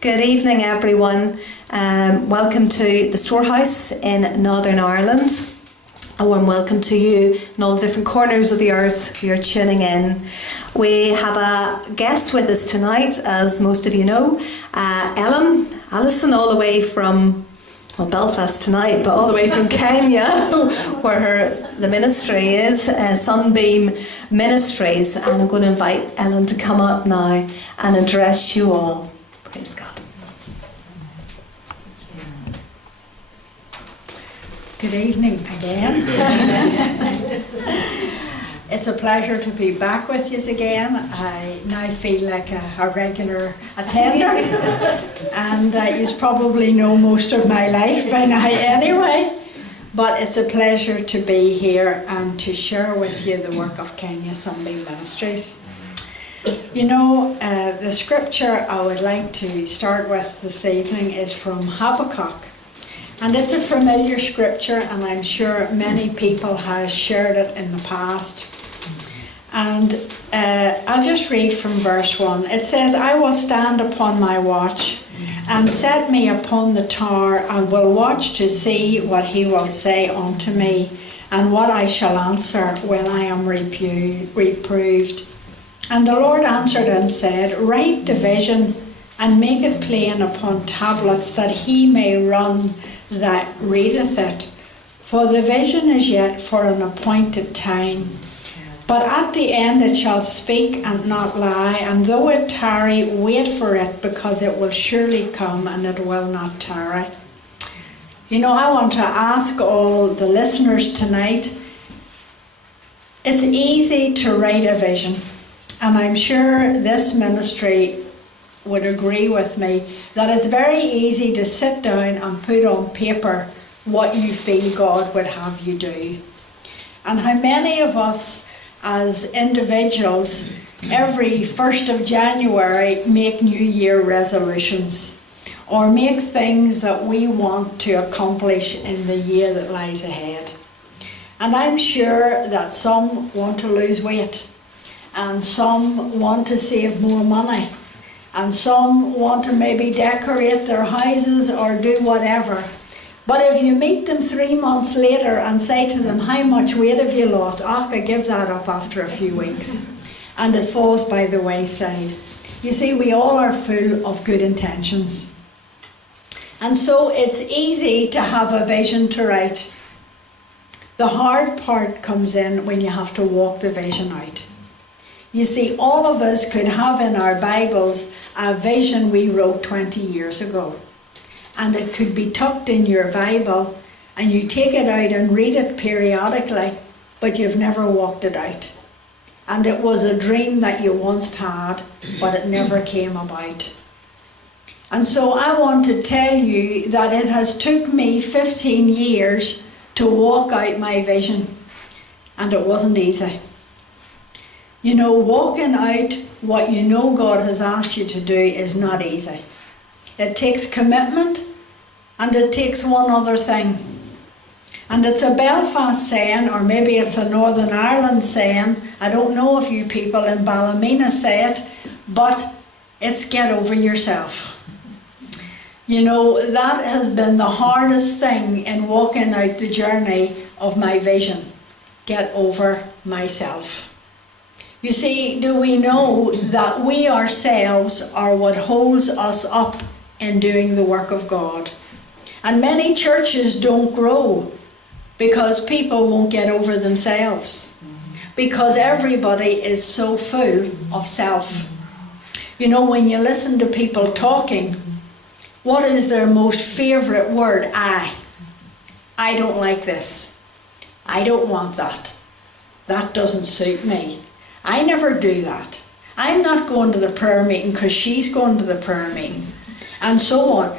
Good evening, everyone. Welcome to the Storehouse in Northern Ireland. A warm welcome to you in all the different corners of the earth who are tuning in. We have a guest with us tonight, as most of you know, Allison, all the way from Belfast tonight, but all the way from Kenya, where the ministry is, Sunbeam Ministries. And I'm going to invite Ellen to come up now and address you all. Praise God. Good evening again. It's a pleasure to be back with you again. I now feel like a regular attender, and you probably know most of my life by now anyway. But it's a pleasure to be here and to share with you the work of Kenya Sunbeam Ministries. You know, the scripture I would like to start with this evening is from Habakkuk. And it's a familiar scripture, and I'm sure many people have shared it in the past. And I'll just read from verse 1. It says, I will stand upon my watch and set me upon the tower, and will watch to see what he will say unto me, and what I shall answer when I am reproved. And the Lord answered and said, write the vision and make it plain upon tablets, that he may run that readeth it. For the vision is yet for an appointed time. But at the end it shall speak and not lie, and though it tarry, wait for it, because it will surely come, and it will not tarry. You know, I want to ask all the listeners tonight, it's easy to write a vision. And I'm sure this ministry would agree with me that it's very easy to sit down and put on paper what you feel God would have you do. And how many of us as individuals every 1st of January make New Year resolutions, or make things that we want to accomplish in the year that lies ahead. And I'm sure that some want to lose weight, and some want to save more money, and some want to maybe decorate their houses or do whatever. But if you meet them 3 months later and say to them, how much weight have you lost? I give that up after a few weeks. And it falls by the wayside. You see, we all are full of good intentions. And so it's easy to have a vision to write. The hard part comes in when you have to walk the vision out. You see, all of us could have in our Bibles a vision we wrote 20 years ago. And it could be tucked in your Bible, and you take it out and read it periodically, but you've never walked it out. And it was a dream that you once had, but it never came about. And so I want to tell you that it has took me 15 years to walk out my vision, and it wasn't easy. You know, walking out what you know God has asked you to do is not easy. It takes commitment, and it takes one other thing. And it's a Belfast saying, or maybe it's a Northern Ireland saying. I don't know if you people in Ballymena say it, but it's get over yourself. You know, that has been the hardest thing in walking out the journey of my vision. Get over myself. You see, do we know that we ourselves are what holds us up in doing the work of God? And many churches don't grow because people won't get over themselves. Because everybody is so full of self. You know, when you listen to people talking, what is their most favourite word? I don't like this. I don't want that. That doesn't suit me. I never do that. I'm not going to the prayer meeting because she's going to the prayer meeting. And so on.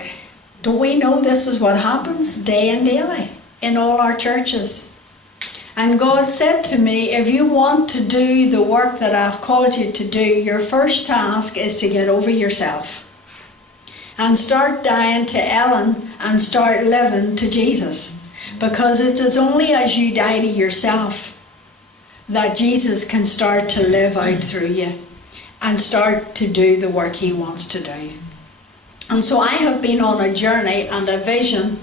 Do we know this is what happens day and daily in all our churches? And God said to me, if you want to do the work that I've called you to do, your first task is to get over yourself. And start dying to Ellen and start living to Jesus. Because it is only as you die to yourself that Jesus can start to live out through you and start to do the work he wants to do. And so I have been on a journey and a vision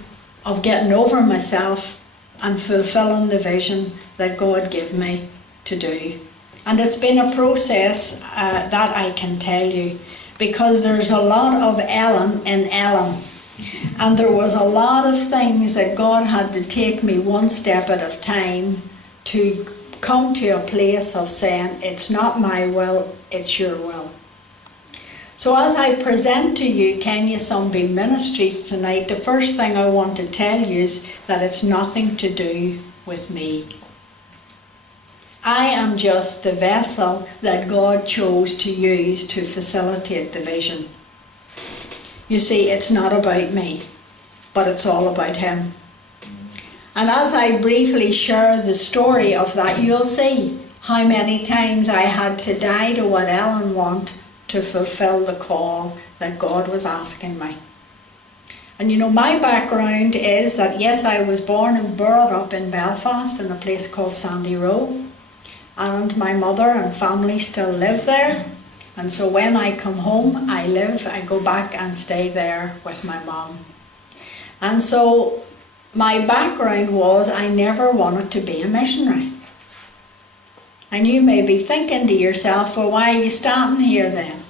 of getting over myself and fulfilling the vision that God gave me to do. And it's been a process that I can tell you, because there's a lot of Ellen in Ellen. And there was a lot of things that God had to take me one step at a time to come to a place of saying, it's not my will, it's your will. So as I present to you Kenya Sunbeam Ministries tonight, the first thing I want to tell you is that it's nothing to do with me. I am just the vessel that God chose to use to facilitate the vision. You see, it's not about me, but it's all about Him. And as I briefly share the story of that, you'll see how many times I had to die to what Ellen wanted to fulfill the call that God was asking me. And you know, my background is that, yes, I was born and brought up in Belfast in a place called Sandy Row. And my mother and family still live there. And so when I come home, I go back and stay there with my mum. And so my background was I never wanted to be a missionary. And you may be thinking to yourself, well, why are you standing here then?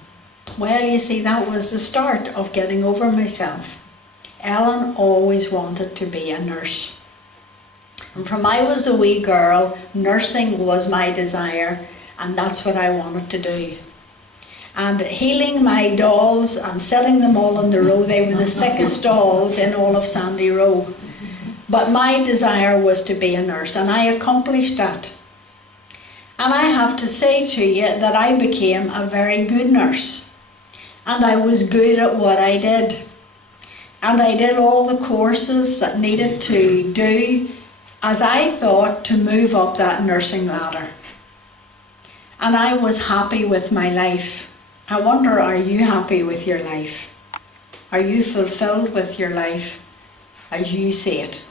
Well, you see, that was the start of getting over myself. Ellen always wanted to be a nurse. And from I was a wee girl, nursing was my desire, and that's what I wanted to do. And healing my dolls and setting them all in the row, they were the sickest dolls in all of Sandy Row. But my desire was to be a nurse, and I accomplished that. And I have to say to you that I became a very good nurse. And I was good at what I did. And I did all the courses that needed to do, as I thought, to move up that nursing ladder. And I was happy with my life. I wonder, are you happy with your life? Are you fulfilled with your life as you see it?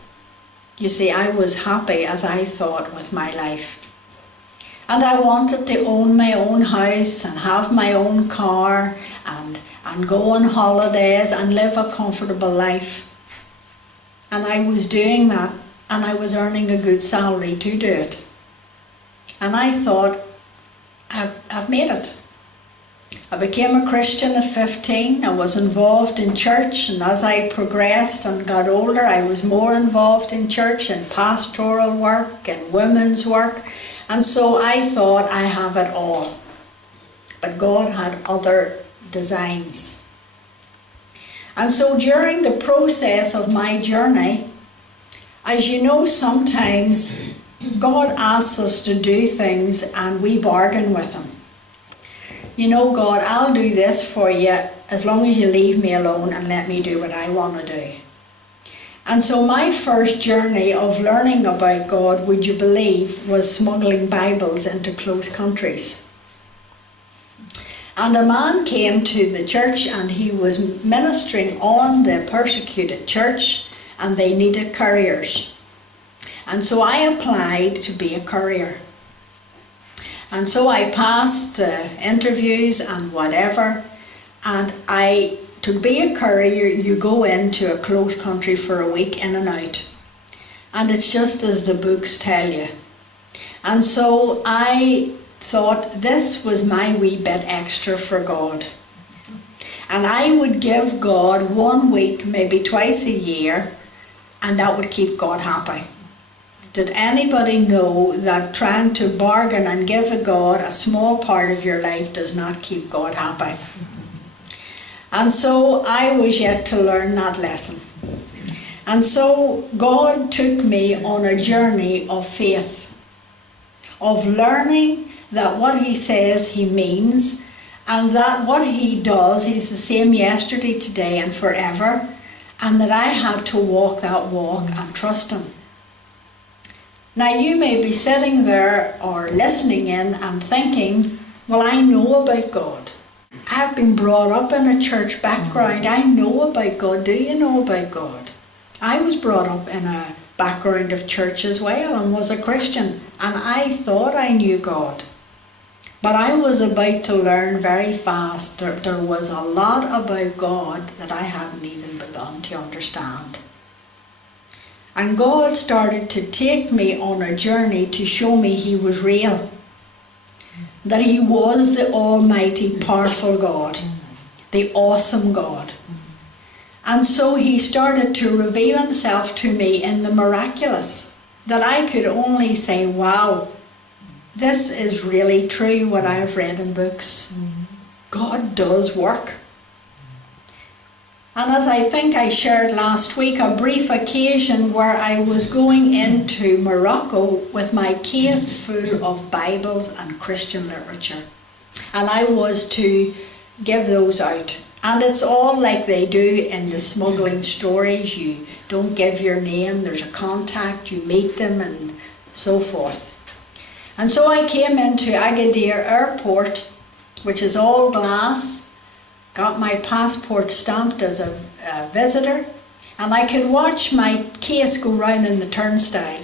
You see, I was happy as I thought with my life. And I wanted to own my own house and have my own car and go on holidays and live a comfortable life. And I was doing that, and I was earning a good salary to do it. And I thought, I've made it. I became a Christian at 15. I was involved in church, and as I progressed and got older, I was more involved in church and pastoral work and women's work. And so I thought, I have it all. But God had other designs. And so during the process of my journey, as you know, sometimes God asks us to do things and we bargain with Him. You know, God, I'll do this for you as long as you leave me alone and let me do what I want to do. And so my first journey of learning about God, would you believe, was smuggling Bibles into close countries. And a man came to the church and he was ministering on the persecuted church, and they needed couriers. And so I applied to be a courier. And so I passed interviews and whatever, and to be a courier, you go into a close country for a week in and out. And it's just as the books tell you. And so I thought this was my wee bit extra for God. And I would give God 1 week, maybe twice a year, and that would keep God happy. Did anybody know that trying to bargain and give a God a small part of your life does not keep God happy? And so I was yet to learn that lesson. And so God took me on a journey of faith, of learning that what He says He means, and that what He does, He's the same yesterday, today and forever, and that I had to walk that walk and trust Him. Now you may be sitting there or listening in and thinking, well, I know about God. I've been brought up in a church background. I know about God. Do you know about God? I was brought up in a background of church as well and was a Christian, and I thought I knew God. But I was about to learn very fast that there was a lot about God that I hadn't even begun to understand. And God started to take me on a journey to show me He was real. That He was the almighty, powerful God, the awesome God. And so He started to reveal Himself to me in the miraculous, that I could only say, wow, this is really true what I have read in books. God does work. And as I think I shared last week, a brief occasion where I was going into Morocco with my case full of Bibles and Christian literature. And I was to give those out. And it's all like they do in the smuggling stories. You don't give your name, there's a contact, you meet them and so forth. And so I came into Agadir Airport, which is all glass, got my passport stamped as a visitor, and I could watch my case go round in the turnstile.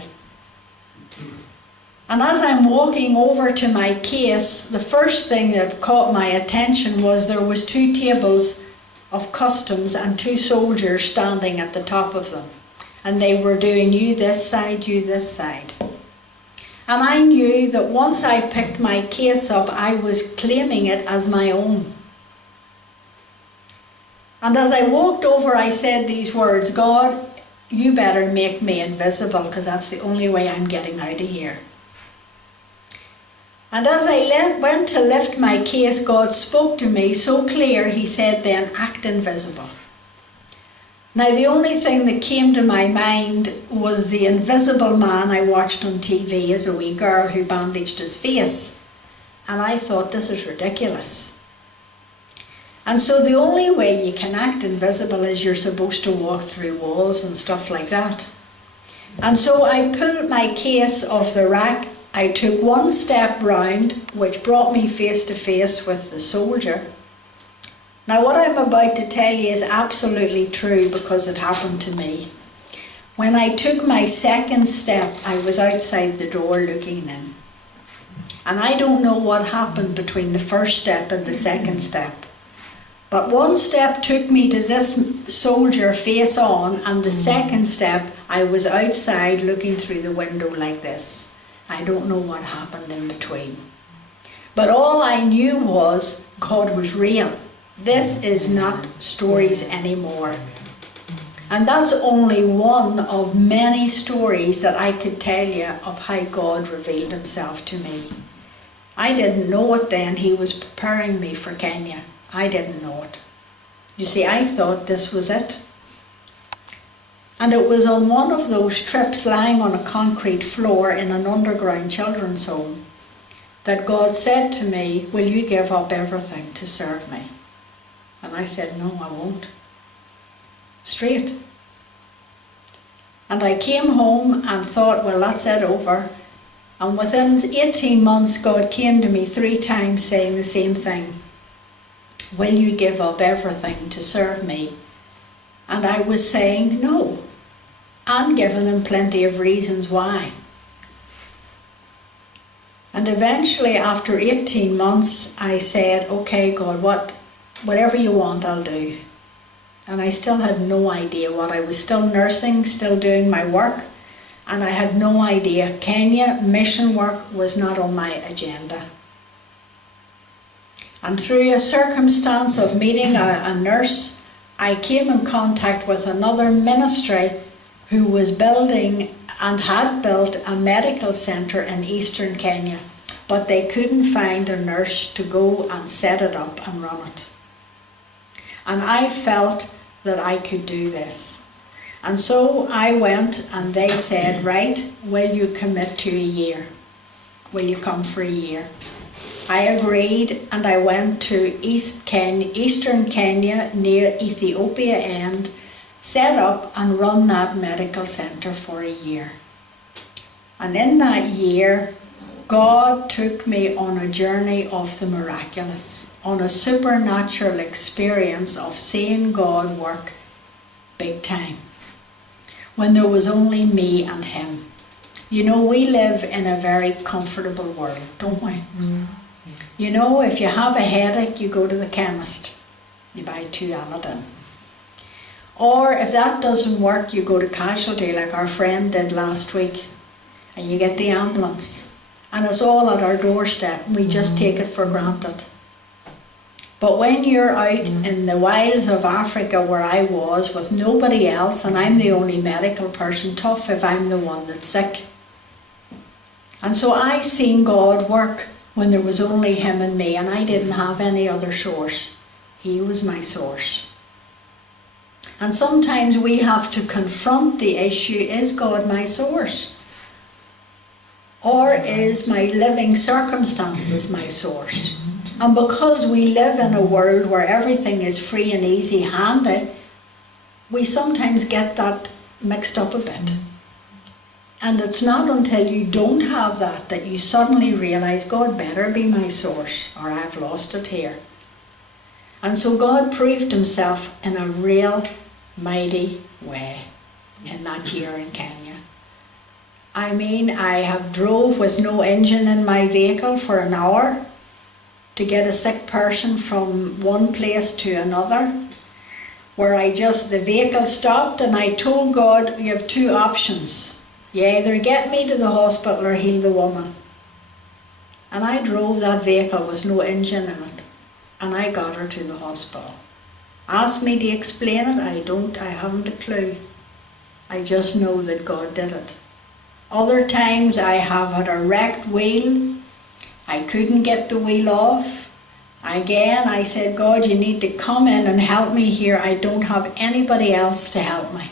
And as I'm walking over to my case, the first thing that caught my attention was there was 2 tables of customs and 2 soldiers standing at the top of them. And they were doing you this side, you this side. And I knew that once I picked my case up, I was claiming it as my own. And as I walked over, I said these words, God, you better make me invisible, because that's the only way I'm getting out of here. And as I went to lift my case, God spoke to me so clear, He said then, act invisible. Now the only thing that came to my mind was the invisible man I watched on TV as a wee girl who bandaged his face. And I thought, this is ridiculous. And so the only way you can act invisible is you're supposed to walk through walls and stuff like that. And so I pulled my case off the rack. I took 1 step round, which brought me face to face with the soldier. Now what I'm about to tell you is absolutely true because it happened to me. When I took my 2nd step, I was outside the door looking in. And I don't know what happened between the 1st step and the 2nd step. But 1 step took me to this soldier face on, and the 2nd step I was outside looking through the window like this. I don't know what happened in between. But all I knew was God was real. This is not stories anymore. And that's only one of many stories that I could tell you of how God revealed Himself to me. I didn't know it then. He was preparing me for Kenya. I didn't know it. You see, I thought this was it. And it was on one of those trips lying on a concrete floor in an underground children's home that God said to me, will you give up everything to serve me? And I said, no, I won't. Straight. And I came home and thought, well, that's it, over. And within 18 months, God came to me 3 times saying the same thing. Will you give up everything to serve me? And I was saying no, and giving Him plenty of reasons why. And eventually, after 18 months, I said, okay, God, whatever you want, I'll do. And I still had no idea what. I was still nursing, still doing my work, and I had no idea. Kenya mission work was not on my agenda. And through a circumstance of meeting a nurse, I came in contact with another ministry who was building and had built a medical centre in eastern Kenya, but they couldn't find a nurse to go and set it up and run it. And I felt that I could do this. And so I went, and they said, right, will you commit to a year? Will you come for a year? I agreed, and I went to eastern Kenya near Ethiopia end, set up and run that medical centre for a year. And in that year, God took me on a journey of the miraculous, on a supernatural experience of seeing God work big time, when there was only me and Him. You know, we live in a very comfortable world, don't we? Mm-hmm. You know, if you have a headache, you go to the chemist. You buy 2 Anadin. Or if that doesn't work, you go to casualty like our friend did last week, and you get the ambulance. And it's all at our doorstep. We just take it for granted. But when you're out in the wilds of Africa where I was with nobody else, and I'm the only medical person, tough if I'm the one that's sick. And so I seen God work when there was only Him and me, and I didn't have any other source. He was my source. And sometimes we have to confront the issue, is God my source? Or is my living circumstances my source? And because we live in a world where everything is free and easy-handed, we sometimes get that mixed up a bit. And it's not until you don't have that you suddenly realise, God better be my source, or I've lost it here. And so God proved Himself in a real mighty way in that year in Kenya. I mean, I have drove with no engine in my vehicle for an hour to get a sick person from one place to another, where the vehicle stopped and I told God, you have 2 options. You either get me to the hospital or heal the woman. And I drove that vehicle with no engine in it, and I got her to the hospital. Ask me to explain it, I haven't a clue. I just know that God did it. Other times I have had a wrecked wheel. I couldn't get the wheel off. Again, I said, God, you need to come in and help me here. I don't have anybody else to help me.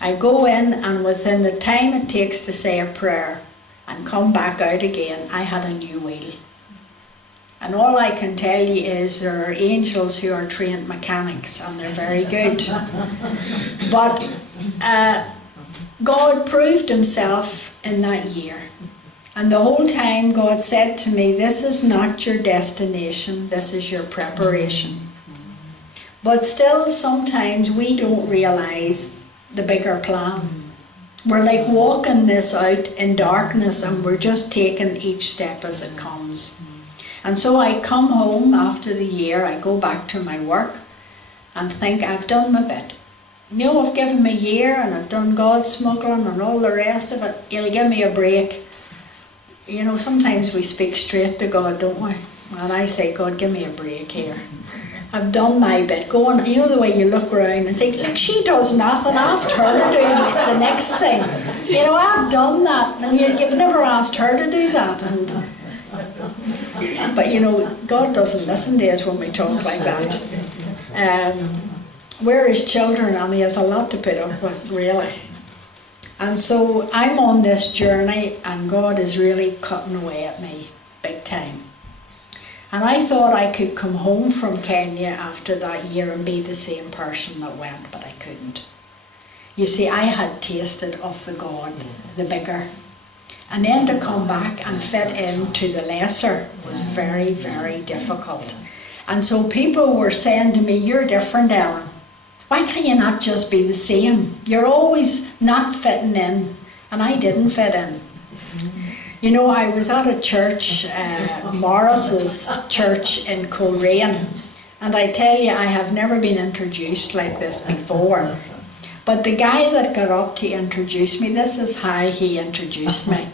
I go in, and within the time it takes to say a prayer and come back out again, I had a new wheel. And all I can tell you is there are angels who are trained mechanics, and they're very good. But God proved Himself in that year. And the whole time God said to me, this is not your destination, this is your preparation. But still, sometimes we don't realise the bigger plan. We're like walking this out in darkness, and we're just taking each step as it comes. And so I come home after the year, I go back to my work and think, I've done my bit. You know, I've given me a year and I've done God smuggling and all the rest of it. He'll give me a break. You know, sometimes we speak straight to God, don't we? And I say, God, give me a break here. I've done my bit. Go on, you know the way you look around and say, look, she does nothing. Ask her to do the next thing. You know, I've done that. And you've never asked her to do that. But you know, God doesn't listen to us when we talk like that. We're His children, and He has a lot to put up with, really. And so I'm on this journey, and God is really cutting away at me big time. And I thought I could come home from Kenya after that year and be the same person that went, but I couldn't. You see, I had tasted of the God, the bigger. And then to come back and fit into the lesser was very, very difficult. And so people were saying to me, you're different, Ellen. Why can you not just be the same? You're always not fitting in. And I didn't fit in. You know, I was at a church, Morris's church in Coleraine. And I tell you, I have never been introduced like this before. But the guy that got up to introduce me, this is how he introduced me.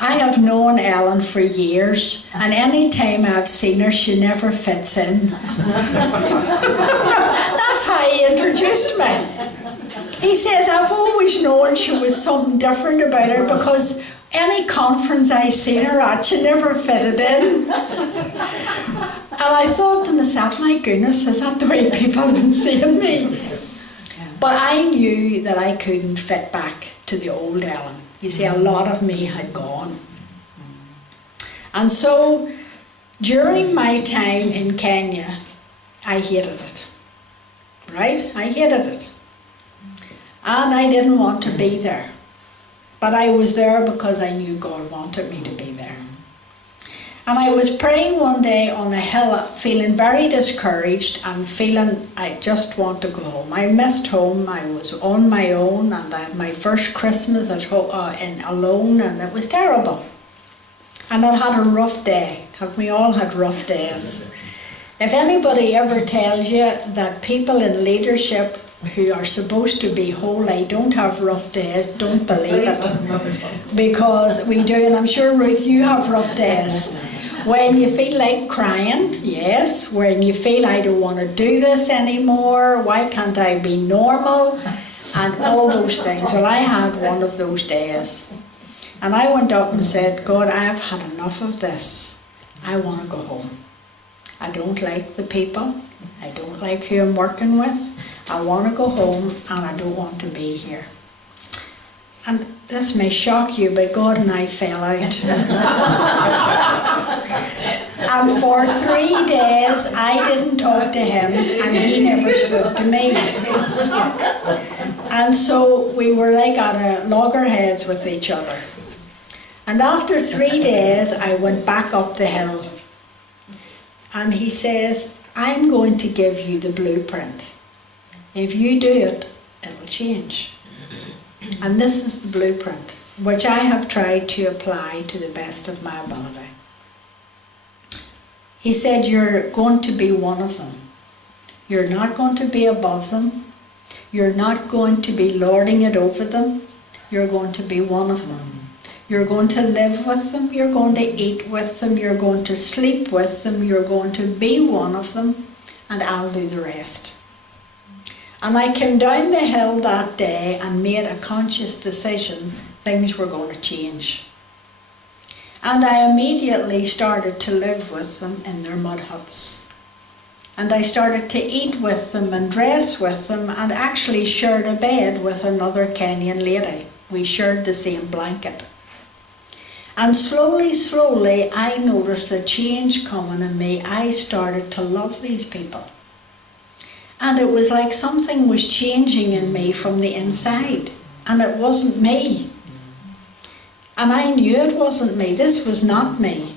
I have known Ellen for years, and any time I've seen her, she never fits in. That's how he introduced me. He says, I've always known she was something different about her, because any conference I seen her at, she never fitted in. And I thought to myself, my goodness, is that the way people have been seeing me? But I knew that I couldn't fit back to the old Ellen. You see, a lot of me had gone. And so, during my time in Kenya, I hated it. Right? I hated it. And I didn't want to be there. But I was there because I knew God wanted me to be there. And I was praying one day on a hill, feeling very discouraged and feeling I just want to go home. I missed home. I was on my own, and I had my first Christmas at home, alone, and it was terrible. And I'd had a rough day. Have we all had rough days? If anybody ever tells you that people in leadership who are supposed to be holy don't have rough days, don't believe it. Because we do, and I'm sure, Ruth, you have rough days. When you feel like crying, yes. When you feel I don't want to do this anymore, why can't I be normal? And all those things. Well, I had one of those days. And I went up and said, God, I have had enough of this. I want to go home. I don't like the people. I don't like who I'm working with. I want to go home and I don't want to be here. And this may shock you, but God and I fell out. And for 3 days I didn't talk to him and he never spoke to me. And so we were like at loggerheads with each other. And after 3 days I went back up the hill. And he says, I'm going to give you the blueprint. If you do it, it'll change. And this is the blueprint, which I have tried to apply to the best of my ability. He said, you're going to be one of them. You're not going to be above them. You're not going to be lording it over them. You're going to be one of them. You're going to live with them. You're going to eat with them. You're going to sleep with them. You're going to be one of them. And I'll do the rest. And I came down the hill that day and made a conscious decision things were going to change. And I immediately started to live with them in their mud huts. And I started to eat with them and dress with them and actually shared a bed with another Kenyan lady. We shared the same blanket. And slowly, slowly, I noticed a change coming in me. I started to love these people. And it was like something was changing in me from the inside. And it wasn't me. And I knew it wasn't me. This was not me.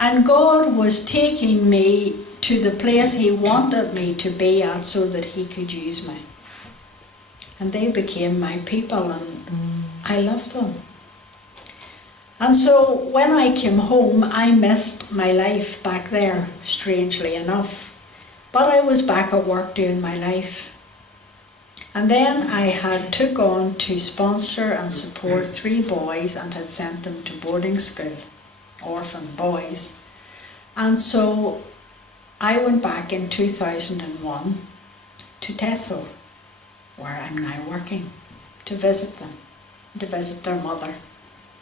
And God was taking me to the place He wanted me to be at so that He could use me. And they became my people and I loved them. And so when I came home, I missed my life back there, strangely enough. But I was back at work doing my life. And then I had took on to sponsor and support 3 boys and had sent them to boarding school, orphan boys. And so I went back in 2001 to Teso, where I'm now working, to visit them, to visit their mother.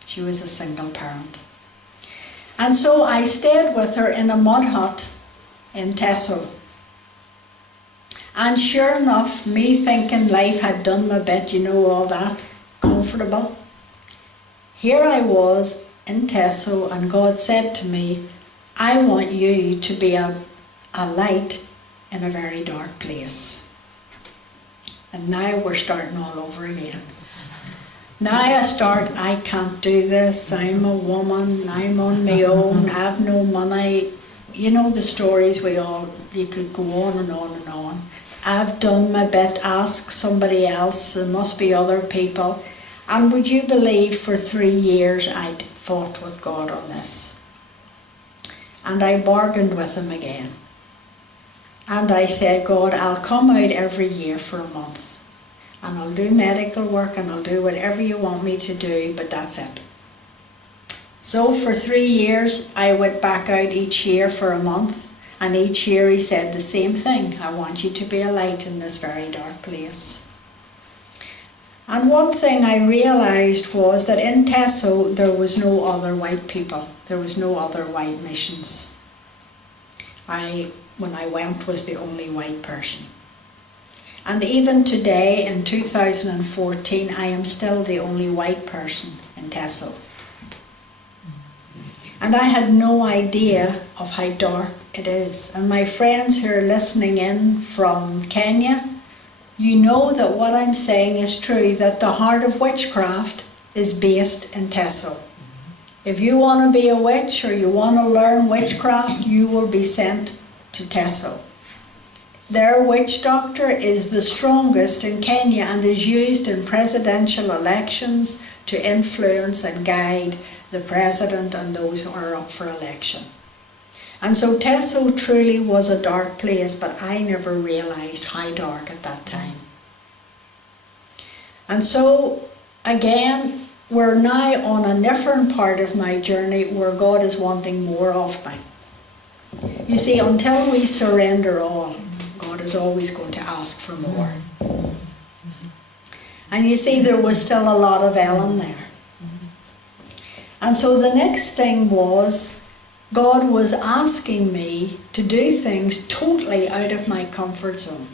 She was a single parent. And so I stayed with her in a mud hut in Teso. And sure enough, me thinking life had done my bit, you know, all that, comfortable. Here I was in Teso and God said to me, I want you to be a light in a very dark place. And now we're starting all over again. Now I can't do this, I'm a woman, I'm on my own, I have no money. You know the stories you could go on and on and on. I've done my bit, ask somebody else, there must be other people. And would you believe for 3 years I'd fought with God on this. And I bargained with Him again. And I said, God, I'll come out every year for a month. And I'll do medical work and I'll do whatever you want me to do, but that's it. So for 3 years I went back out each year for a month. And each year He said the same thing. I want you to be a light in this very dark place. And one thing I realised was that in Teso there was no other white people. There was no other white missions. When I went, was the only white person. And even today, in 2014, I am still the only white person in Teso. And I had no idea of how dark it is. And my friends who are listening in from Kenya, you know that what I'm saying is true, that the heart of witchcraft is based in Teso. If you want to be a witch or you want to learn witchcraft, you will be sent to Teso. Their witch doctor is the strongest in Kenya and is used in presidential elections to influence and guide the president and those who are up for election. And so Teso truly was a dark place, but I never realised how dark at that time. And so, again, we're now on a different part of my journey where God is wanting more of me. You see, until we surrender all, God is always going to ask for more. And you see, there was still a lot of Ellen there. And so the next thing was, God was asking me to do things totally out of my comfort zone.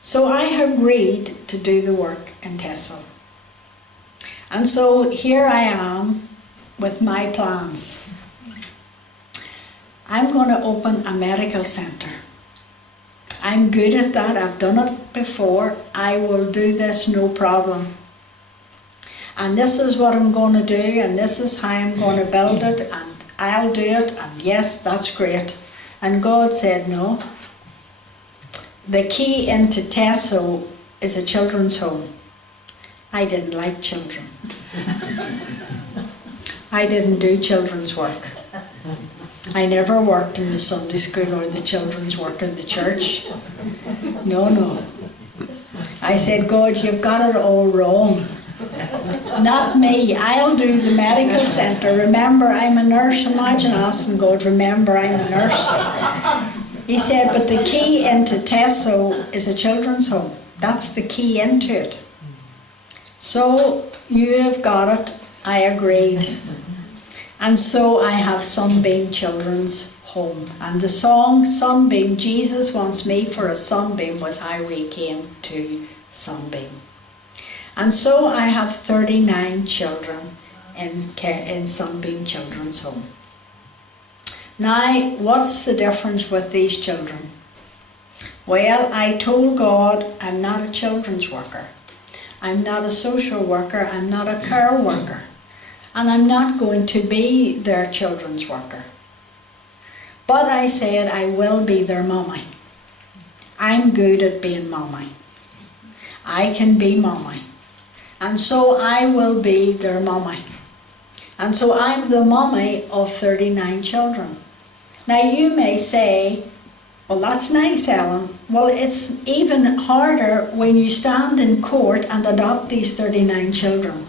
So I agreed to do the work in Teso. And so here I am with my plans. I'm going to open a medical centre. I'm good at that. I've done it before. I will do this no problem. And this is what I'm going to do, and this is how I'm going to build it, and I'll do it, and yes, that's great. And God said, no. The key into Teso is a children's home. I didn't like children. I didn't do children's work. I never worked in the Sunday school or the children's work in the church. No. I said, God, you've got it all wrong. Not me. I'll do the medical centre. Remember, I'm a nurse. Imagine asking God, remember, I'm a nurse. He said, but the key into Teso is a children's home. That's the key into it. So, you have got it. I agreed. And so I have Sunbeam Children's Home. And the song, Sunbeam, Jesus Wants Me for a Sunbeam, was how we came to Sunbeam. And so I have 39 children in Sunbeam Children's Home. Now, what's the difference with these children? Well, I told God I'm not a children's worker. I'm not a social worker. I'm not a care worker. And I'm not going to be their children's worker. But I said I will be their mommy. I'm good at being mommy. I can be mommy. And so I will be their mommy. And so I'm the mommy of 39 children. Now you may say, well, that's nice, Ellen. Well, it's even harder when you stand in court and adopt these 39 children,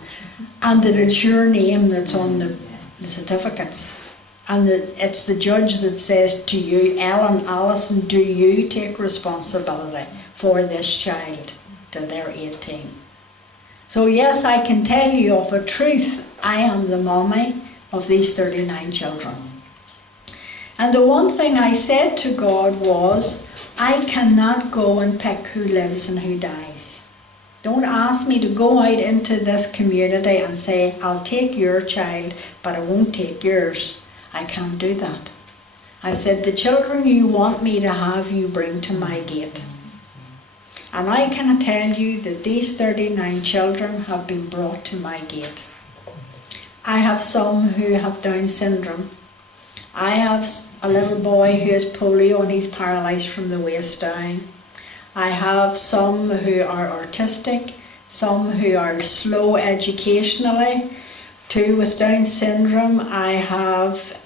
and that it's your name that's on the certificates, and that it's the judge that says to you, Ellen, Allison, do you take responsibility for this child till they're 18? So yes, I can tell you of a truth, I am the mommy of these 39 children. And the one thing I said to God was, I cannot go and pick who lives and who dies. Don't ask me to go out into this community and say, I'll take your child, but I won't take yours. I can't do that. I said, the children you want me to have, you bring to my gate. And I can tell you that these 39 children have been brought to my gate. I have some who have Down syndrome. I have a little boy who has polio and he's paralysed from the waist down. I have some who are autistic, some who are slow educationally, 2 with Down syndrome. I have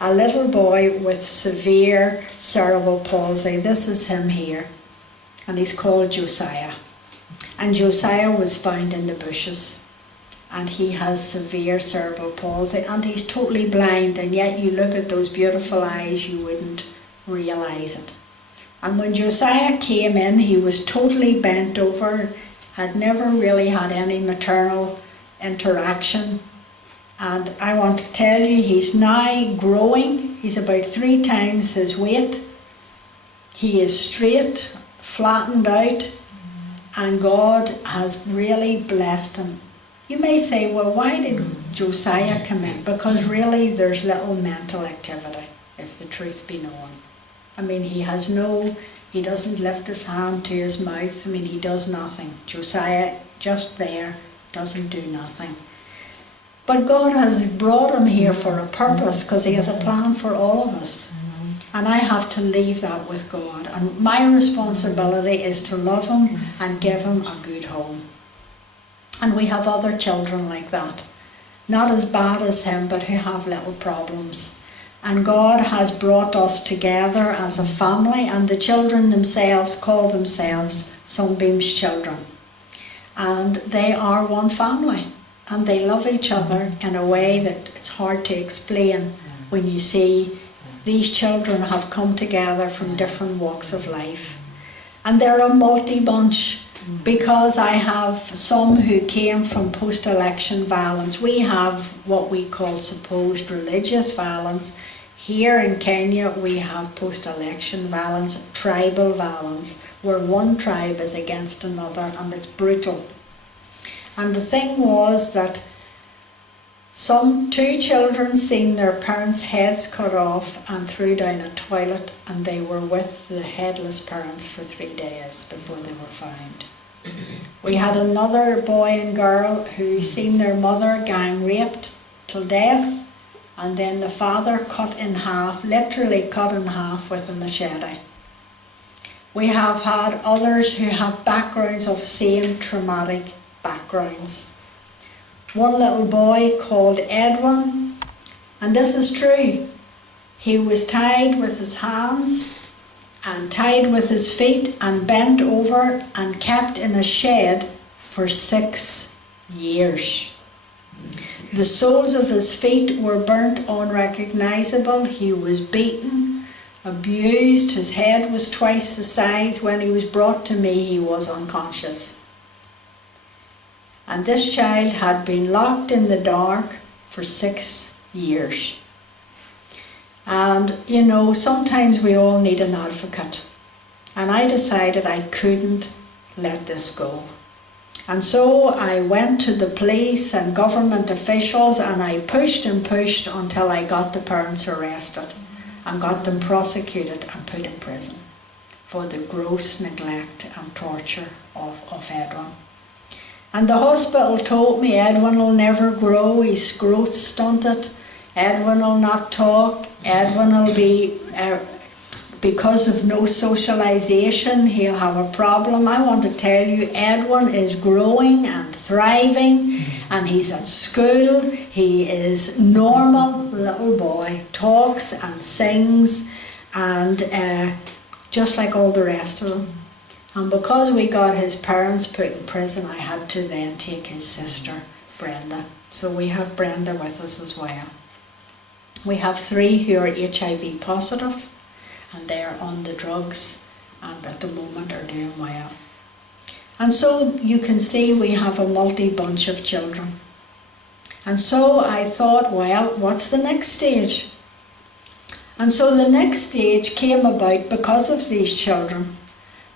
a little boy with severe cerebral palsy. This is him here, and he's called Josiah. And Josiah was found in the bushes. And he has severe cerebral palsy, and he's totally blind, and yet you look at those beautiful eyes, you wouldn't realise it. And when Josiah came in, he was totally bent over, had never really had any maternal interaction. And I want to tell you, he's now growing. He's about 3 times his weight. He is straight, flattened out, and God has really blessed him. You may say, well, why did Josiah come in? Because really there's little mental activity, if the truth be known. I mean, he doesn't lift his hand to his mouth. I mean, he does nothing. Josiah, just there, doesn't do nothing. But God has brought him here for a purpose, because he has a plan for all of us. And I have to leave that with God. And my responsibility is to love him and give him a good home. And we have other children like that. not as bad as him, but who have little problems. And God has brought us together as a family, and the children themselves call themselves Sunbeam's children. And they are one family, and they love each other in a way that it's hard to explain when you see these children have come together from different walks of life. And they're a multi-bunch, because I have some who came from post-election violence. We have what we call supposed religious violence. Here in Kenya we have post-election violence, tribal violence, where one tribe is against another, and it's brutal. And the thing was that two children seen their parents' heads cut off and threw down a toilet, and they were with the headless parents for 3 days before they were found. We had another boy and girl who seen their mother gang raped till death, and then the father cut in half, literally cut in half with a machete. We have had others who have backgrounds of same traumatic backgrounds. One little boy called Edwin, and this is true, he was tied with his hands and tied with his feet and bent over and kept in a shed for 6 years. The soles of his feet were burnt unrecognisable. He was beaten, abused. His head was twice the size. When he was brought to me, he was unconscious. And this child had been locked in the dark for 6 years. And, you know, sometimes we all need an advocate. And I decided I couldn't let this go. And so I went to the police and government officials, and I pushed and pushed until I got the parents arrested and got them prosecuted and put in prison for the gross neglect and torture of Edwin. And the hospital told me Edwin will never grow, he's growth stunted, Edwin will not talk, Edwin will be, because of no socialisation, he'll have a problem. I want to tell you, Edwin is growing and thriving, and he's at school. He is normal little boy, talks and sings, and just like all the rest of them. And because we got his parents put in prison, I had to then take his sister, Brenda. So we have Brenda with us as well. We have 3 who are HIV positive, and they're on the drugs and at the moment are doing well. And so you can see we have a multi-bunch of children. And so I thought, well, what's the next stage? And so the next stage came about because of these children.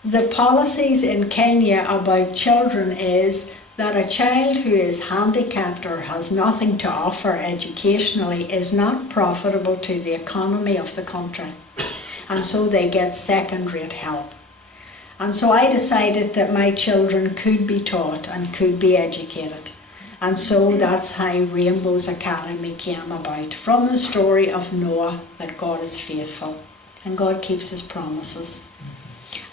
The policies in Kenya about children is that a child who is handicapped or has nothing to offer educationally is not profitable to the economy of the country. And so they get second-rate help. And so I decided that my children could be taught and could be educated. And so that's how Rainbows Academy came about, from the story of Noah, that God is faithful and God keeps his promises.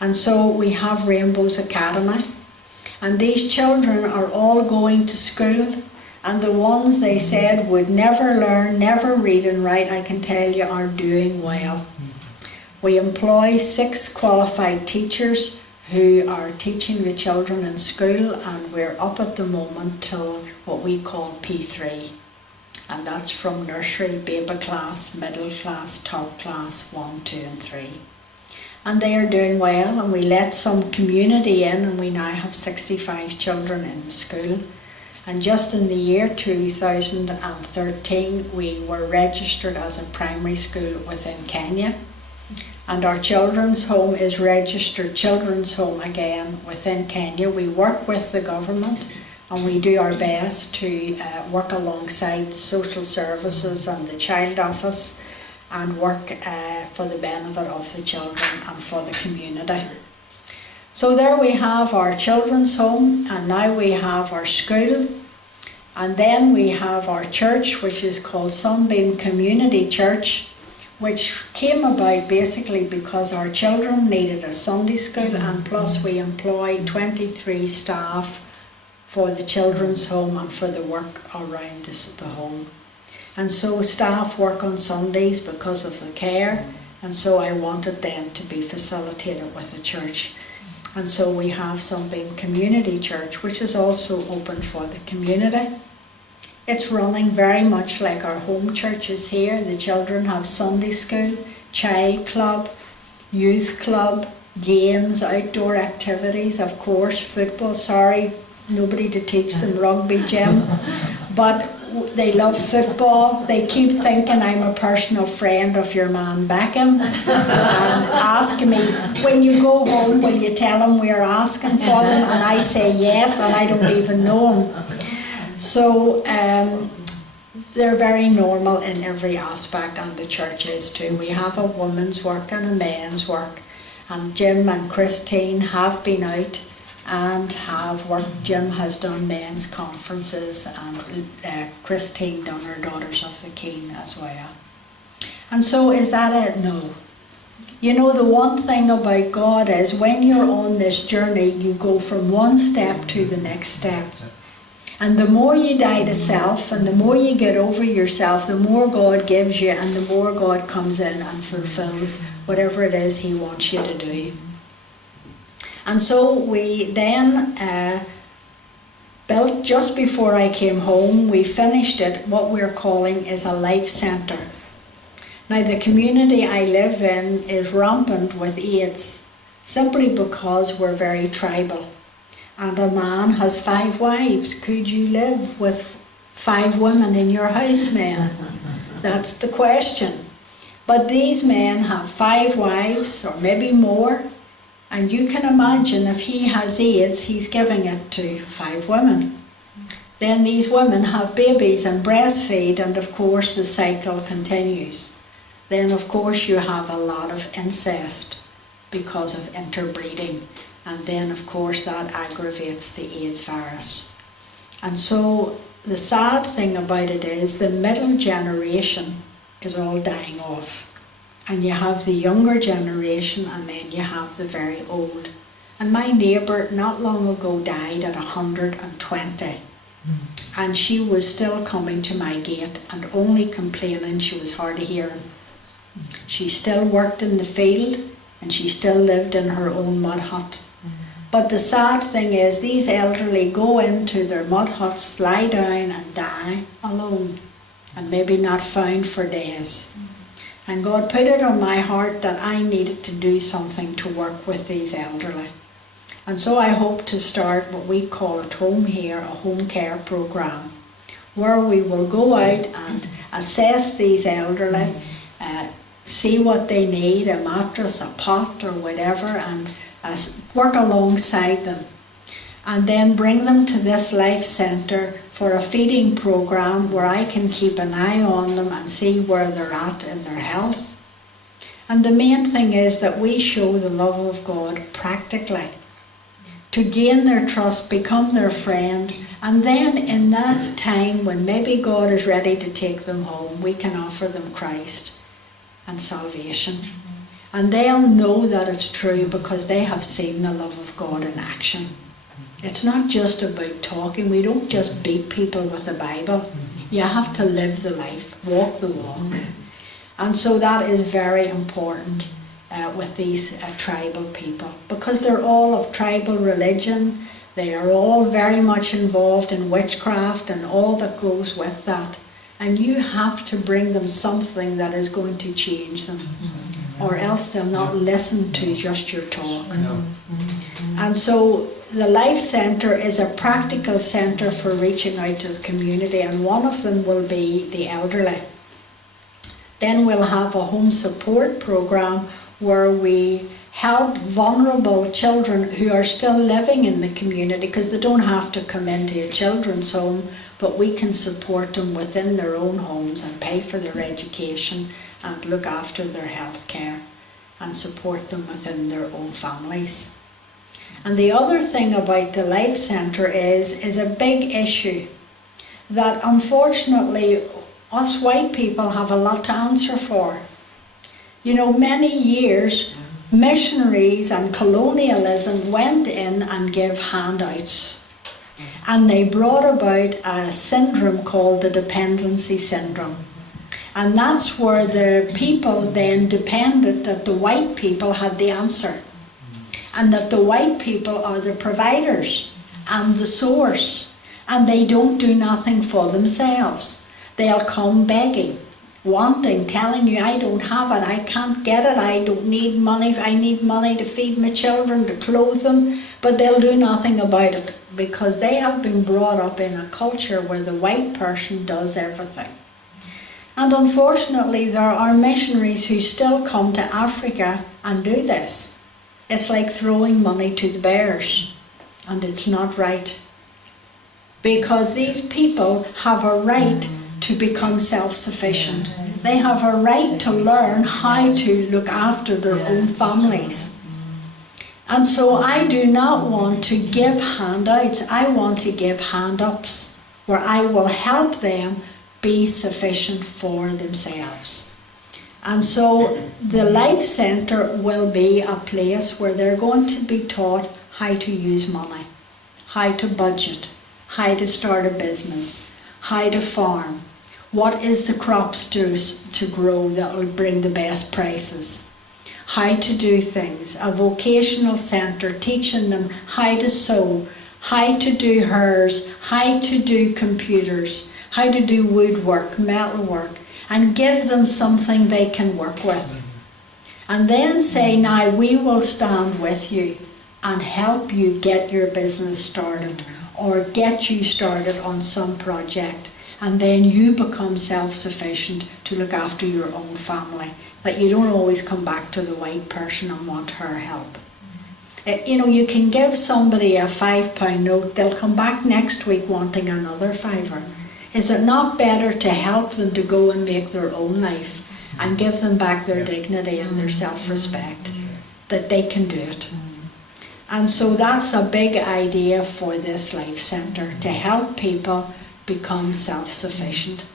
And so we have Rainbows Academy, and these children are all going to school, and the ones they said would never learn, never read and write, I can tell you, are doing well. We employ 6 qualified teachers who are teaching the children in school, and we're up at the moment till what we call P3. And that's from nursery, baby class, middle class, top class, 1, 2 and 3. And they are doing well, and we let some community in, and we now have 65 children in the school. And just in the year 2013, we were registered as a primary school within Kenya. And our children's home is registered children's home again within Kenya. We work with the government, and we do our best to work alongside social services and the child office, and work for the benefit of the children and for the community. So there we have our children's home, and now we have our school, and then we have our church, which is called Sunbeam Community Church, which came about basically because our children needed a Sunday school, and plus we employ 23 staff for the children's home and for the work around the home. And so staff work on Sundays because of the care, and so I wanted them to be facilitated with the church. And so we have Sunbeam Community Church, which is also open for the community. It's running very much like our home churches here. The children have Sunday school, child club, youth club, games, outdoor activities, of course, football. Sorry, nobody to teach them rugby, Jim. But they love football. They keep thinking I'm a personal friend of your man Beckham and ask me, when you go home, will you tell him we're asking for them? And I say yes, and I don't even know him. So they're very normal in every aspect, and the church is too. We have a women's work and a men's work, and Jim and Christine have been out and have worked. Jim has done men's conferences, and Christine done her Daughters of the King as well. And so is that it? No. You know, the one thing about God is when you're on this journey, you go from one step to the next step. And the more you die to self and the more you get over yourself, the more God gives you and the more God comes in and fulfills whatever it is He wants you to do. And so we then built, just before I came home, we finished it, what we're calling is a life centre. Now the community I live in is rampant with AIDS, simply because we're very tribal. And a man has 5 wives. Could you live with 5 women in your house, men? That's the question. But these men have 5 wives, or maybe more. And you can imagine if he has AIDS, he's giving it to 5 women. Then these women have babies and breastfeed, and of course the cycle continues. Then of course you have a lot of incest because of interbreeding. And then of course that aggravates the AIDS virus. And so the sad thing about it is the middle generation is all dying off. And you have the younger generation, and then you have the very old. And my neighbour not long ago died at 120. And she was still coming to my gate and only complaining she was hard of hearing. She still worked in the field and she still lived in her own mud hut. But the sad thing is these elderly go into their mud huts, lie down and die alone, and maybe not found for days. And God put it on my heart that I needed to do something to work with these elderly. And so I hope to start what we call at home here, a home care program, where we will go out and assess these elderly, see what they need, a mattress, a pot or whatever, and work alongside them. And then bring them to this life centre for a feeding program where I can keep an eye on them and see where they're at in their health. And the main thing is that we show the love of God practically, to gain their trust, become their friend, and then in that time when maybe God is ready to take them home, we can offer them Christ and salvation. And they'll know that it's true because they have seen the love of God in action. It's not just about talking. We don't just beat people with the Bible. You have to live the life, walk the walk. And so that is very important with these tribal people, because they're all of tribal religion. They are all very much involved in witchcraft and all that goes with that. And you have to bring them something that is going to change them, or else they'll not listen to just your talk. And so the Life Centre is a practical centre for reaching out to the community, and one of them will be the elderly. Then we'll have a home support programme where we help vulnerable children who are still living in the community, because they don't have to come into a children's home, but we can support them within their own homes and pay for their education and look after their health care and support them within their own families. And the other thing about the Life Centre is a big issue that unfortunately us white people have a lot to answer for. You know, many years missionaries and colonialism went in and gave handouts. And they brought about a syndrome called the Dependency Syndrome. And that's where the people then depended that the white people had the answer. And that the white people are the providers and the source. And they don't do nothing for themselves. They'll come begging, wanting, telling you, I don't have it, I can't get it, I don't need money, I need money to feed my children, to clothe them. But they'll do nothing about it because they have been brought up in a culture where the white person does everything. And unfortunately, there are missionaries who still come to Africa and do this. It's like throwing money to the bears, and it's not right. Because these people have a right to become self-sufficient. They have a right to learn how to look after their own families. And so I do not want to give handouts, I want to give hand-ups, where I will help them be sufficient for themselves. And so the Life Centre will be a place where they're going to be taught how to use money, how to budget, how to start a business, how to farm, what is the crops to grow that will bring the best prices, how to do things, a vocational centre teaching them how to sew, how to do hairs, how to do computers, how to do woodwork, metalwork, and give them something they can work with. And then say, now we will stand with you and help you get your business started or get you started on some project. And then you become self-sufficient to look after your own family. That you don't always come back to the white person and want her help. You know, you can give somebody a £5 note, they'll come back next week wanting another £5. Is it not better to help them to go and make their own life and give them back their dignity and their self-respect, that they can do it? And so that's a big idea for this Life Centre, to help people become self-sufficient.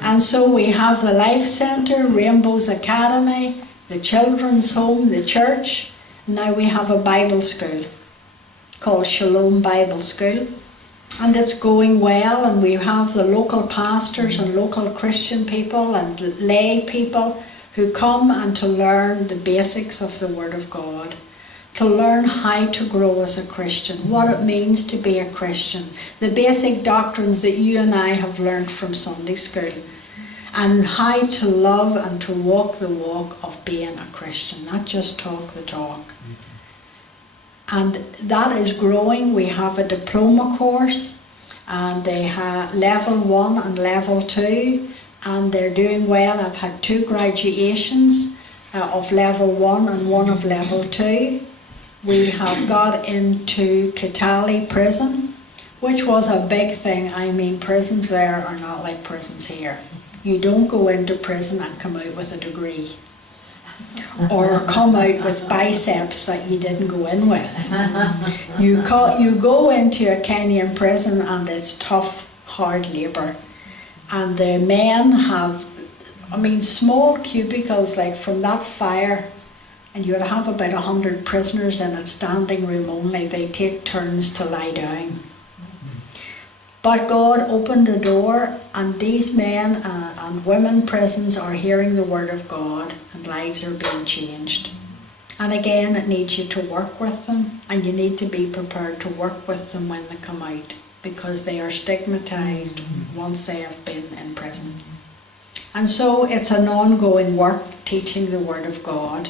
And so we have the Life Centre, Rainbows Academy, the Children's Home, the church. Now we have a Bible school called Shalom Bible School. And it's going well, and we have the local pastors and local Christian people and lay people who come and to learn the basics of the Word of God, to learn how to grow as a Christian, what it means to be a Christian, the basic doctrines that you and I have learned from Sunday school, and how to love and to walk the walk of being a Christian, not just talk the talk. And that is growing. We have a diploma course, and they have level 1 and level 2, and they're doing well. I've had 2 graduations of level 1 and 1 of level 2. We have got into Kitale prison, which was a big thing. I mean, prisons there are not like prisons here. You don't go into prison and come out with a degree, or come out with biceps that you didn't go in with. You go into a Kenyan prison and it's tough, hard labour. And the men have, small cubicles, like from that fire, and you'd have about 100 prisoners in a standing room only. They take turns to lie down. But God opened the door, and these men and women prisons are hearing the Word of God, and lives are being changed. And again, it needs you to work with them, and you need to be prepared to work with them when they come out, because they are stigmatized once they have been in prison. And so it's an ongoing work, teaching the Word of God.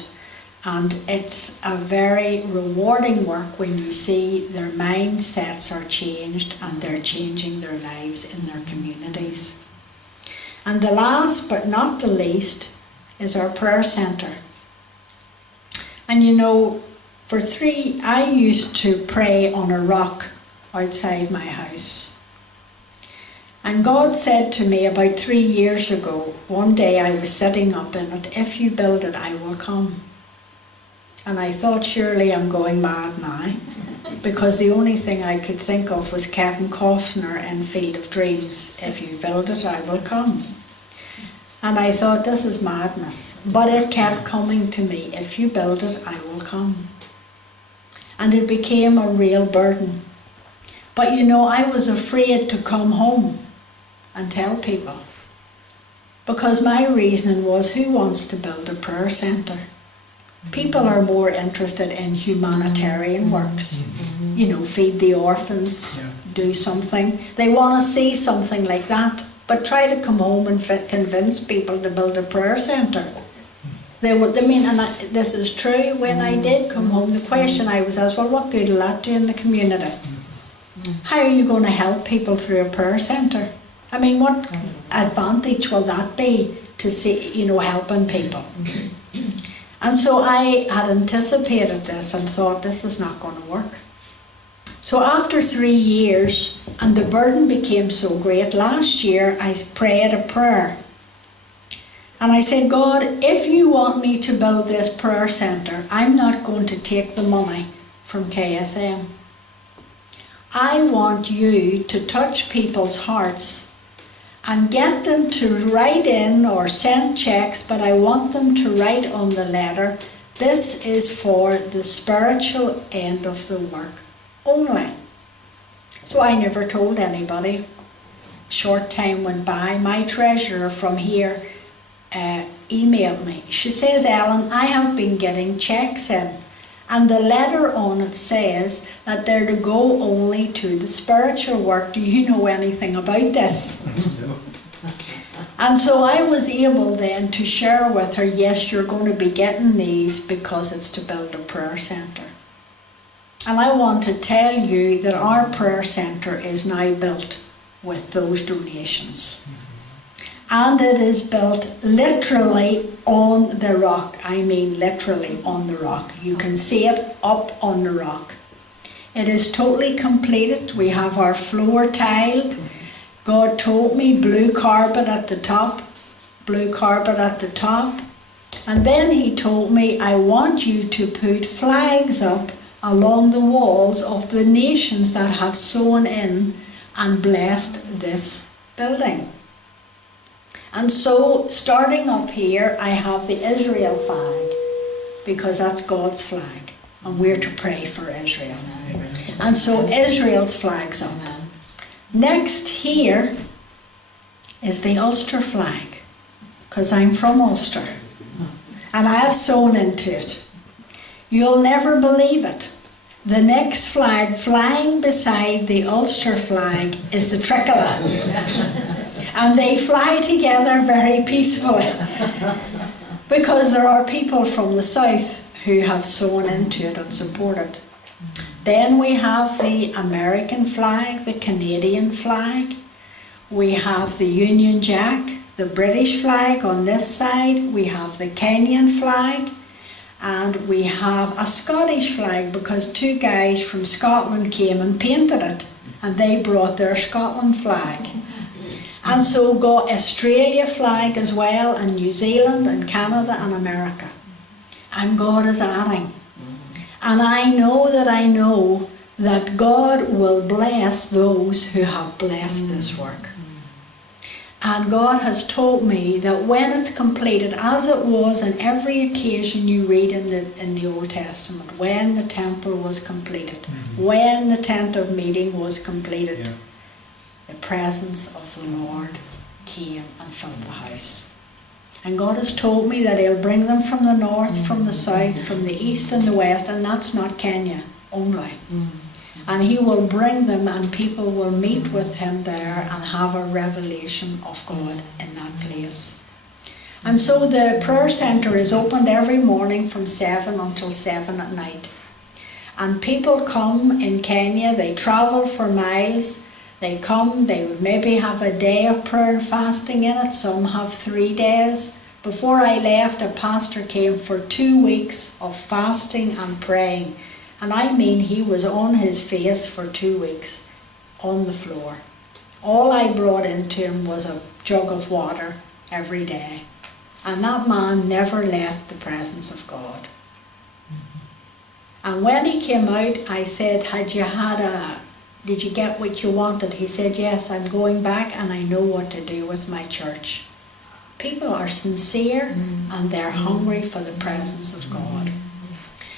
And it's a very rewarding work when you see their mindsets are changed and they're changing their lives in their communities. And the last but not the least is our prayer centre. And I used to pray on a rock outside my house. And God said to me about 3 years ago, one day I was sitting up in it, if you build it, I will come. And I thought, surely I'm going mad now, because the only thing I could think of was Kevin Costner in Field of Dreams. If you build it, I will come. And I thought, this is madness. But it kept coming to me, if you build it, I will come. And it became a real burden. But you know, I was afraid to come home and tell people. Because my reasoning was, who wants to build a prayer centre? People are more interested in humanitarian works. You know, feed the orphans, do something. They want to see something like that. But try to come home and convince people to build a prayer centre. This is true. When I did come home, the question I was asked, well, what good will that do in the community? How are you going to help people through a prayer centre? I mean, what advantage will that be to see, you know, helping people? And so I had anticipated this and thought, this is not going to work. So after 3 years, and the burden became so great, last year I prayed a prayer. And I said, God, if you want me to build this prayer centre, I'm not going to take the money from KSM. I want you to touch people's hearts and get them to write in or send checks, but I want them to write on the letter, this is for the spiritual end of the work only. So I never told anybody. Short time went by. My treasurer from here emailed me. She says, Ellen, I have been getting checks in, and the letter on it says that they're to go only to the spiritual work. Do you know anything about this? No. And so I was able then to share with her, yes, you're going to be getting these because it's to build a prayer centre. And I want to tell you that our prayer centre is now built with those donations. And it is built literally on the rock. I mean literally on the rock. You can see it up on the rock. It is totally completed. We have our floor tiled. God told me blue carpet at the top. Blue carpet at the top. And then he told me, I want you to put flags up along the walls of the nations that have sown in and blessed this building. And so, starting up here, I have the Israel flag, because that's God's flag, and we're to pray for Israel. And so Israel's flag's up. Next here is the Ulster flag, because I'm from Ulster, and I have sown into it. You'll never believe it. The next flag flying beside the Ulster flag is the Tricolour. And they fly together very peacefully. Because there are people from the south who have sown into it and supported. Then we have the American flag, the Canadian flag. We have the Union Jack, the British flag on this side. We have the Kenyan flag. And we have a Scottish flag, because 2 guys from Scotland came and painted it. And they brought their Scotland flag. And so got Australia flag as well, and New Zealand and Canada and America. And God is adding. And I know that God will bless those who have blessed this work. And God has told me that when it's completed, as it was on every occasion you read in the Old Testament, when the temple was completed, when the tent of meeting was completed, the presence of the Lord came and filled the house. And God has told me that He'll bring them from the north, from the south, from the east and the west, and that's not Kenya only. And He will bring them, and people will meet with Him there and have a revelation of God in that place. And so the prayer centre is opened every morning from 7 until 7 at night. And people come in Kenya, they travel for miles. They come, they would maybe have a day of prayer and fasting in it. Some have 3 days. Before I left, a pastor came for 2 weeks of fasting and praying. And I mean, he was on his face for 2 weeks, on the floor. All I brought into him was a jug of water every day. And that man never left the presence of God. And when he came out, I said, did you get what you wanted? He said, yes, I'm going back and I know what to do with my church. People are sincere and they're hungry for the presence of God.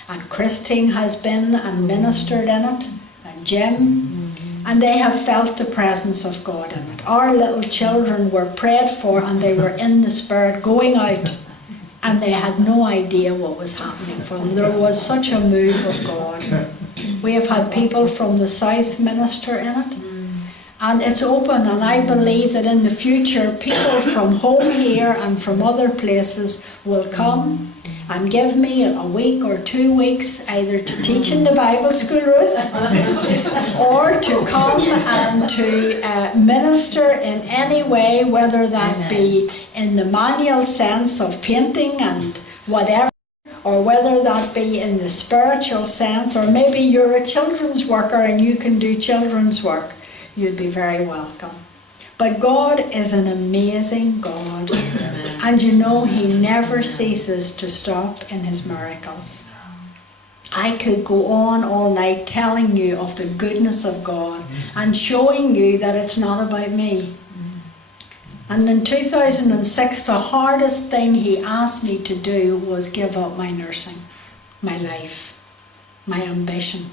And Christine has been and ministered in it, and Jim. And they have felt the presence of God in it. Our little children were prayed for and they were in the Spirit going out, and they had no idea what was happening for them. There was such a move of God. We have had people from the south minister in it, and it's open, and I believe that in the future people from home here and from other places will come and give me a week or 2 weeks either to teach in the Bible school, Ruth, or to come and to minister in any way, whether that be in the manual sense of painting and whatever, or whether that be in the spiritual sense, or maybe you're a children's worker and you can do children's work. You'd be very welcome. But God is an amazing God. And you know, He never ceases to stop in His miracles. I could go on all night telling you of the goodness of God and showing you that it's not about me. And in 2006, the hardest thing He asked me to do was give up my nursing, my life, my ambition.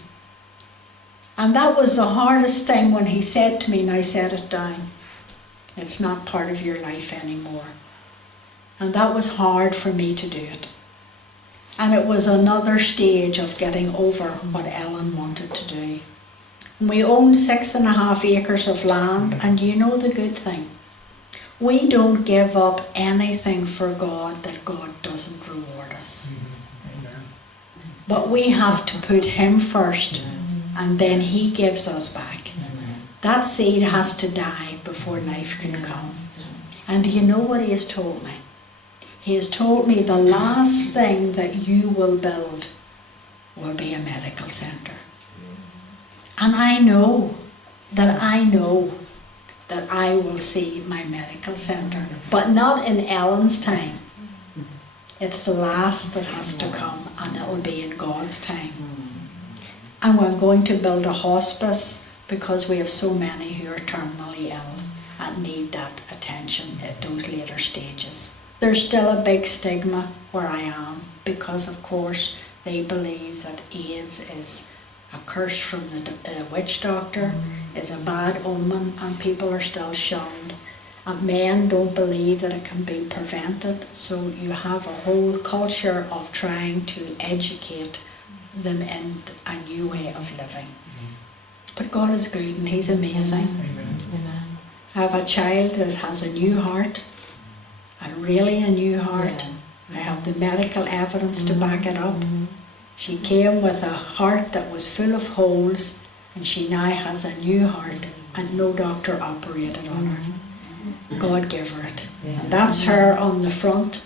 And that was the hardest thing when He said to me, now set it down. It's not part of your life anymore. And that was hard for me to do it. And it was another stage of getting over what Ellen wanted to do. We owned 6.5 acres of land, and you know the good thing. We don't give up anything for God that God doesn't reward us. But we have to put Him first, and then He gives us back. That seed has to die before life can come. And do you know what He has told me? He has told me the last thing that you will build will be a medical centre. And I know that I will see my medical centre, but not in Ellen's time. It's the last that has to come, and it will be in God's time. And we're going to build a hospice because we have so many who are terminally ill and need that attention at those later stages. There's still a big stigma where I am because, of course, they believe that AIDS is a curse from the witch doctor, is a bad omen, and people are still shunned. And men don't believe that it can be prevented, so you have a whole culture of trying to educate them in a new way of living. But God is good and He's amazing. Amen. I have a child that has a new heart, and really a new heart. I have the medical evidence to back it up. She came with a heart that was full of holes, and she now has a new heart, and no doctor operated on her. God gave her it. And that's her on the front.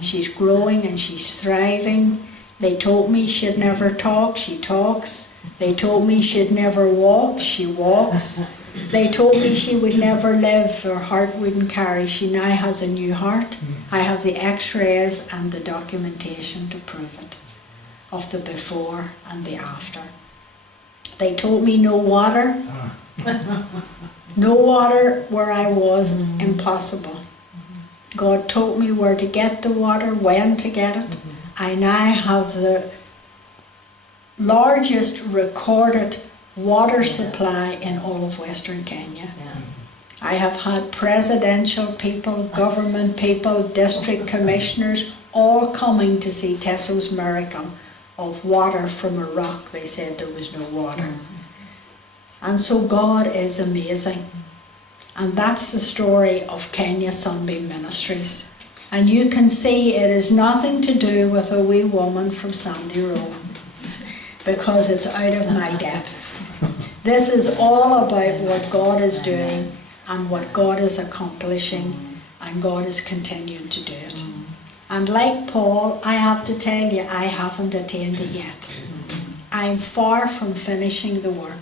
She's growing and she's thriving. They told me she'd never talk, she talks. They told me she'd never walk, she walks. They told me she would never live, her heart wouldn't carry. She now has a new heart. I have the x-rays and the documentation to prove it, of the before and the after. They told me no water. No water where I was, impossible. God told me where to get the water, when to get it. I now have the largest recorded water supply in all of Western Kenya. I have had presidential people, government people, district commissioners, all coming to see Teso's miracle of water from a rock. They said there was no water. And so God is amazing. And that's the story of Kenya Sunbeam Ministries. And you can see it is nothing to do with a wee woman from Sandy Row, because it's out of my depth. This is all about what God is doing and what God is accomplishing, and God is continuing to do it. And like Paul, I have to tell you, I haven't attained it yet. I'm far from finishing the work.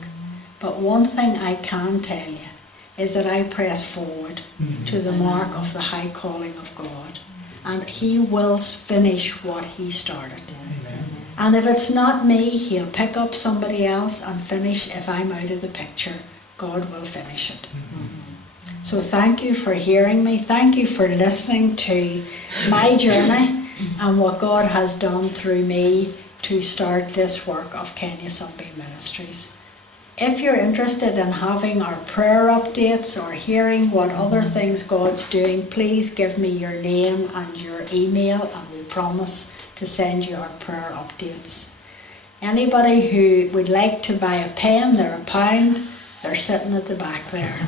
But one thing I can tell you is that I press forward to the mark of the high calling of God. And He will finish what He started. And if it's not me, He'll pick up somebody else and finish. If I'm out of the picture, God will finish it. So thank you for hearing me. Thank you for listening to my journey and what God has done through me to start this work of Kenya Sunbeam Ministries. if you're interested in having our prayer updates or hearing what other things God's doing, please give me your name and your email, and we promise to send you our prayer updates. Anybody who would like to buy a pen, they're £1. They're sitting at the back there.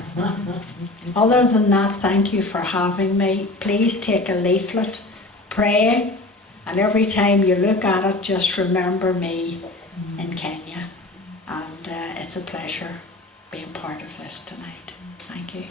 Other than that, thank you for having me. Please take a leaflet, pray, and every time you look at it, just remember me in Kenya. And it's a pleasure being part of this tonight. Thank you.